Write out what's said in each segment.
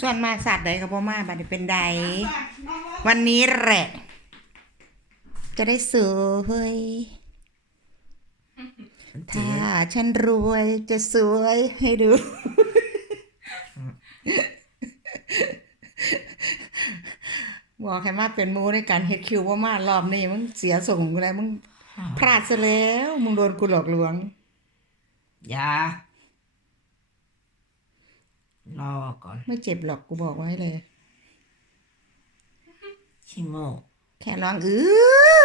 ส่วนมากสัตว์ใดก็บ่อมาบัดนี้เป็นใด วันนี้แหละ จะได้สวยถ้าฉันรวยจะสวยให้ดู บอกให้มาเป็นมูในการเฮ็ดคิวว่ามารอบนี้มึงเสียส่งกูแล้วมึงพลาดซะแล้ว มึงโดนกูหลอกลวง อย่า รอก่อนไม่เจ็บหรอกกูบอกไว้เลย ชิโมแค่ร้องเอ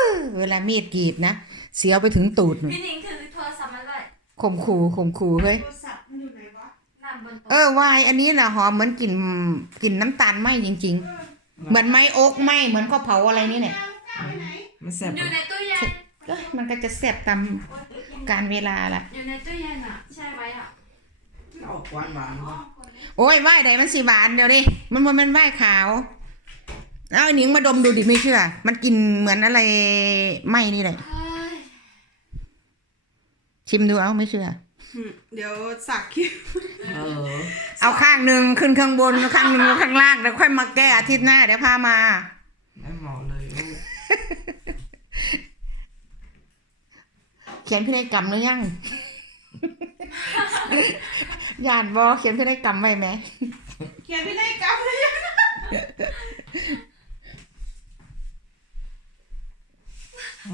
อเวลามีดกรีดนะเสียวไปถึงตูดหนูพี่หนิงถือโทรศัพท์มาด้วยข่มขู่ข่มขู่เฮ้ยโทรศัพท์มันอยู่ไหนวะนั่งบนเอโต๊ะอวายอันนี้น่ะหอมเหมือนกลิ่นกลิ่นน้ำตาลไหมจริง ๆ เหมือนไม้โอ๊กไหมเหมือนข้าวเผาอะไรนี่เนี่ยเอาไปไหนมันแซ่บอยู่ในตู้เย็นเอ้ยมันก็จะแสบตามการเวลาละอยู่ในตู้เย็นอะใช่ไว้อะออกหวานหวาน อ๋อคนนี้ โอ้ยไหว้ใดมันสีหวานเดี๋ยวดิมันมันไหว้ขาวเอาไอ้หนิงมาดมดูดิไม่เชื่อ มันกินเหมือนอะไรไหมนี่เลยเฮ้ยชิมดูเอาไม่เชื่อ เดี๋ยวสักคิ้วเออเอาข้างหนึ่งขึ้นข้างบนข้างหนึ่งลงข้างล่างแล้วค่อยมาแก้อาทิตย์หน้าเดี๋ยวพามา ไม่เหมาะเลยลูกเขียนพินัยกรรมหรือยัง ญาติบอเขียนพินัยกรรมไว้ไหม เขียนไม่ได้กลับเลย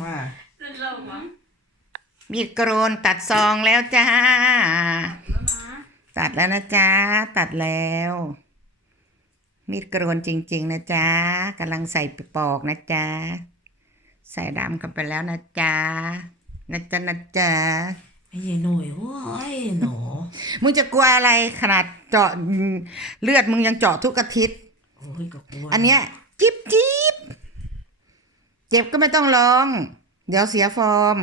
ว่าเป็นลมอะมีดโกรนตัดซองแล้วจ้า แล้วนะตัดแล้วนะจ๊ะ ตัดแล้ว มีดโกรนจริง ๆ นะจ๊ะกำลังใส่ปอกนะจ๊ะ ใส่ดำเข้าไปแล้วนะจ๊ะนะจ๊ะนะจ๊ะ ไอ้ยายหนุ่ยโอ้ยหนูมึงจะกลัวอะไรขนาดเจาะเลือดมึงยังเจาะทุกอาทิตย์โอ้ยก็กลัวอันเนี้ยจิ๊บจิ๊บเจ็บก็ไม่ต้องร้อง เดี๋ยวเสียฟอร์ม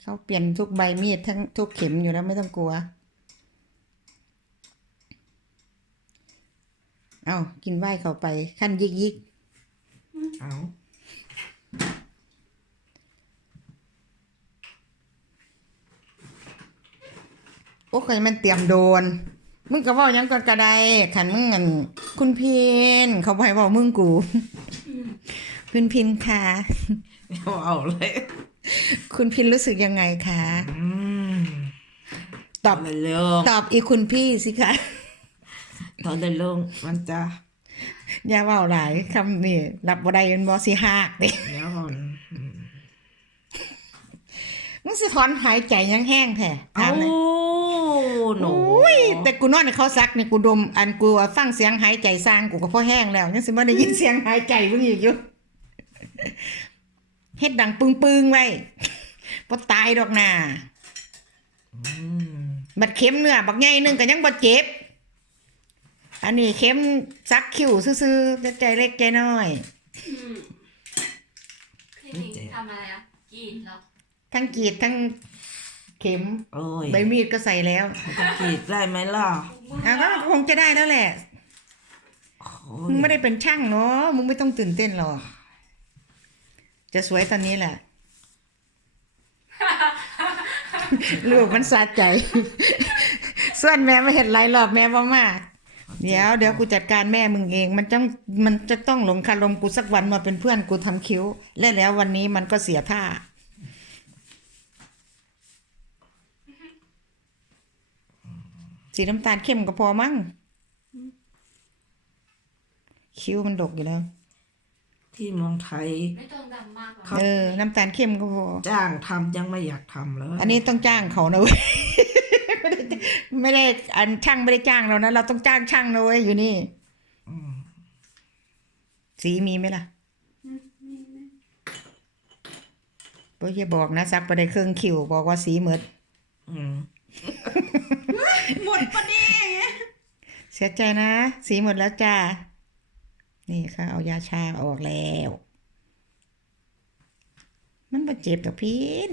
เขาเปลี่ยนทุกใบมีดทั้งทุกเข็มอยู่แล้วไม่ต้องกลัว เอากินไหวเข้าไปขั้นยิกยิกเอา โอ้เคยมันเตรียมโดน มึงก็เว่าหยังก่อนกระไดขันมึงอันคุณพินเขาบอกให้บอกมึงกู คุณพินค่ะไม่เอาเลยคุณพินรู้สึกยังไงคะ อืมตอบเลยลงตอบอีคุณพี่สิคะ ตอนได้ลงมันจะอย่าเว่าหลายคำนี่รับบ่ได้เป็นบอสิหักเด้เดี๋ยวก่อนอืม มึงสะท้อนหายใจยังแห้งแท้ถาเอามหน่อยหนูโอ้ยแต่กูนอนในเขาซักนี่กูดมอันกูฟังเสียงหายใจสร้างกูก็พอแห้งแล้วยังสิบ่ได้ยินเสียงหายใจมึงอีกอยู่เฮ็ดดังปึงปึงๆไว้บ่ตายดอกน่ะอืมบัดเข็มเนื้อบักใหญ่หนึงก็ยังบ่เจ็บ อันนี้เข็มซักคิ้วซื่อๆใจเล็กใจน้อยพี่หนิงทำอะไรอะกรีดเหรอ ทั้งกรีดทั้งเข็มโอ้ยใบมีดก็ใส่แล้วมันจะกรีดได้ไหมล่ะอะก็คงจะได้แล้วแหละโอ้มึยงไม่ได้เป็นช่างเนาะมึงไม่ต้องตื่นเต้นหรอกจะสวยตอนนี้แหละลูกมันสะใจ ส่วนแม่ไม่เห็นไรหรอกแม่บ่มากเดี๋ยวเดี๋ยวกูจัดการแม่มึงเอง มันต้องมันจะต้องหลงคารมกูสักวันมาเป็นเพื่อนกูทำคิ้ว และแล้ววันนี้มันก็เสียท่า สีน้ำตาลเข้มก็พอมั้งคิ้วมันดกอยู่แล้ว ที่เมืองไทย ไม่ต้องดำมากหรอกครับเออ น้ำตาลเข้มก็พอ จ้างทำยังไม่อยากทำเลยอันนี้ต้องจ้างเขานะเว้ย ไม่ได้ไม่ได้อันช่างไม่ได้จ้างเรานะเราต้องจ้างช่างนะเว้ยอยู่นี่ อืมสีมีไหมล่ะบ่อย่าบอกนะซักไปได้เครื่องคิวบอกว่าสีเหมือน อืมหม ดพอดีเสียใจนะ สีหมดแล้วจ้า นี่ค่ะ เอายาชาออกแล้ว มันบ่เจ็บดอกพิน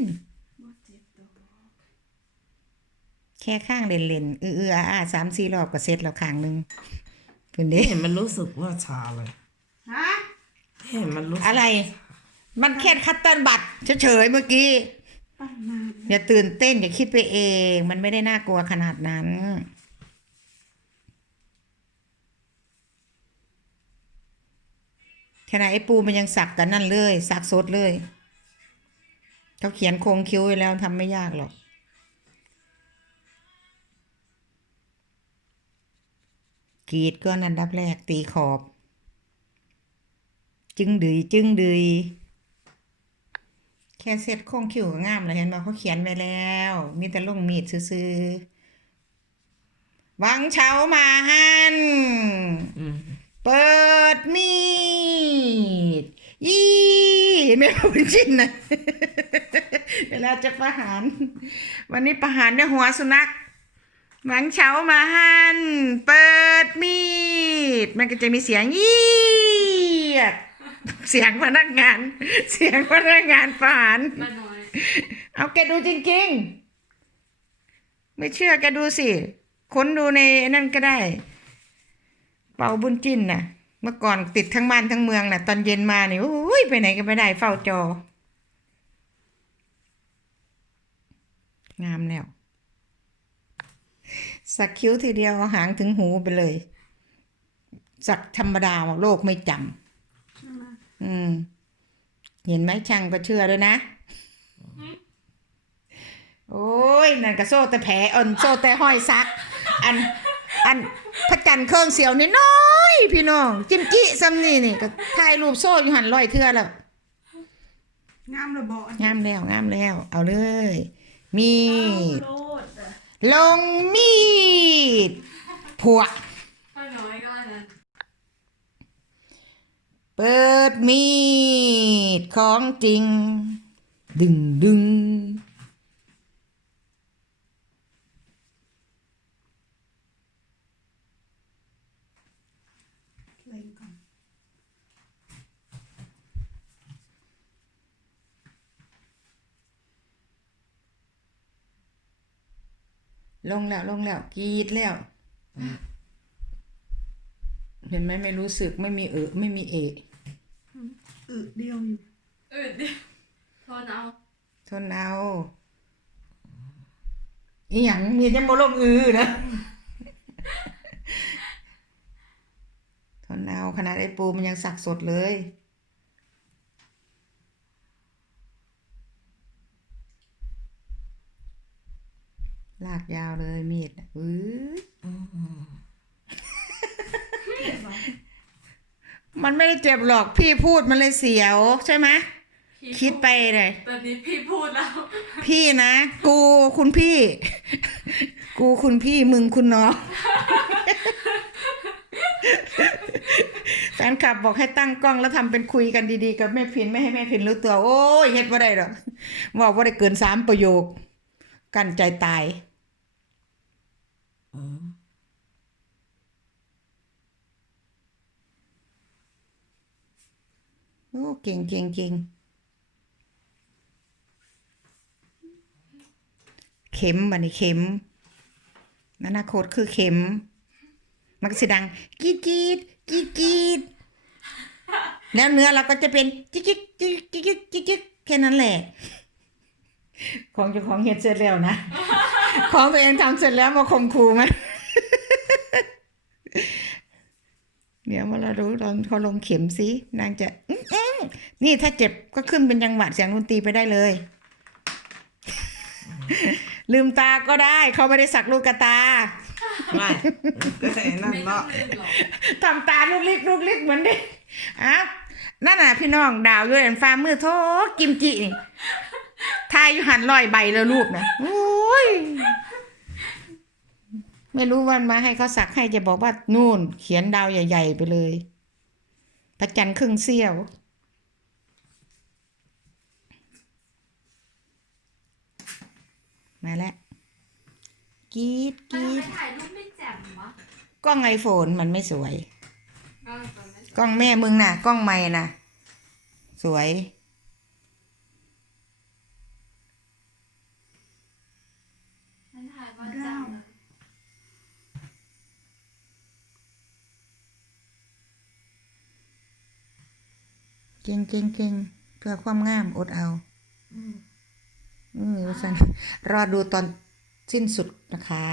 แค่ข้างเล่นๆเออๆอ่าสามสี่รอบก็เสร็จแล้วข้างหนึ่งเพิ่นเด้เห็นมันรู้สึกว่าชาเลยฮะเห็นมันรู้สึกอะไร มันแค่คัตเติ้ลบัตรเฉยๆเมื่อกี้ อย่าตื่นเต้นอย่าคิดไปเอง มันไม่ได้น่ากลัวขนาดนั้น ขณะไอ้ปูมันยังสักกันนั่นเลย สักสดเลยเขาเขียนโครงคิ้วไว้แล้วทำไม่ยากหรอกกรีดก็อันดับแรกตีขอบ จึงดืยจึงดืย ค่เซ็ตโครงคิ้วก็งามเลยเห็นไหมเขาเขียนไว้แล้ว มีแต่ลงมีดซื่อๆหวังเช้ามาหันอืมเปิดมีดยี่ไม่เอาเป็นชิ้นนะเวลาจะประหาร วันนี้ประหารด้วยหัวสุนัขหวังเช้ามาหันเปิดมีด มันก็จะมีเสียงยี่ เสียงพนักงาน เสียงพนักงานประหารมาน้อยเอาแกดูจริง ๆ ไม่เชื่อแกดูสิค้นดูในนั่นก็ได้ เป่าบุญจิ้นน่ะ เมื่อก่อนติดทั้งบ้านทั้งเมืองน่ะ ตอนเย็นมานี่โอ้ยไปไหนก็ไม่ได้เฝ้าจอ งามแล้ว สักคิ้วทีเดียวเอาหางถึงหูไปเลย สักธรรมดาโลกไม่จำ อืม เห็นไหมช่างก็เชื่อด้วยนะ โอ้ย นั่นก็โซ่แต่แผลอ่อนโซ่แต่ห้อยซัก อัน อันพระจันทร์เครื่องเสียวนี่น้อยๆพี่น้อง จิมจิซ้ำนี่นี่ก็ถ่ายรูปโซ่อยู่หันร้อยเทื่อแล้ว งามระเบาะงามแล้วงามแล้ว เอาเลย มีดโลดอะลงมีดผัว มาน้อยก็อันนั้น เปิดมีดของจริง ดึงดึงเล่นก่อนลงแล้วลงแล้วกรีดแล้ว เห็นไหมไม่รู้สึกไม่มีเออไม่มีเอะอึเดียวอยู่อืดดิทนเอาทนเอาอีหยังมีจะโมลงอือนะทนเอาขนาดไอ้ปูมันยังสักสดเลยลากยาวเลยมีดน่ะอื้อ มันไม่ได้เจ็บหรอกพี่พูดมันเลยเสียวใช่ไหมพี่คิดไปเลยตอนนี้พี่พูดแล้ว พี่นะ กูคุณพี่ กูคุณพี่มึงคุณน้องแฟนคลับบอกให้ตั้งกล้องแล้วทำเป็นคุยกันดีๆ กับแม่พินไม่ให้แม่พินรู้ตัว โอ้ยเฮ็ดบ่ได้หรอกบอกว่าได้เกินสามประโยค กันใจตาย อืม โอ้เก่งเก่งเก่งเข็มบันนี้เข็มอนาคตคือเข็ม มันก็สิดังกีดกีดกีดกีดแล้วเนื้อเราก็จะเป็นจิกจิกจิกจิกจิกจิกแค่นั้นแหละ ของจ้าของเฮ็ดเสร็จแล้วนะ ของตัวเองทำเสร็จแล้วมาข่มขู่ไหม เดี๋ยวมาเราดูตอนเขาลงเข็มสินางจะนี่ถ้าเจ็บก็ขึ้นเป็นจังหวะเสียงดนตรีไปได้เลย ลืมตาก็ได้ เขาไม่ได้สักลูกกตาไม่ก็ไอ้นั่นเนาะทำตาลูกลิกลูกลิกเหมือนเด็กอะนั่นน่ะพี่น้องดาวอยู่แอนฟ้ามือโทกิมจินี่ทายอยู่หันลอยใบแล้วรูปนะโอ้ย ไม่รู้วันมาให้เขาสักให้จะบอกว่านู่น เขียนดาวใหญ่ ๆ ไปเลยพระจันทร์ครึ่งเสี้ยว มาแล้วกรีดกมันรีทำไมดถ่ายรูปไม่แจ่มวะกล้องไอโฟนมันไม่สวยก็มันไม่กล้องแม่มึงน่ะ กล้องไม่น่ะ สวย มันถ่ายว่าแจ่มอะ เก่งเก่งเก่งเพื่อความงามอดเอาอืมอืมสันรอดูตอนสิ้นสุดนะคะ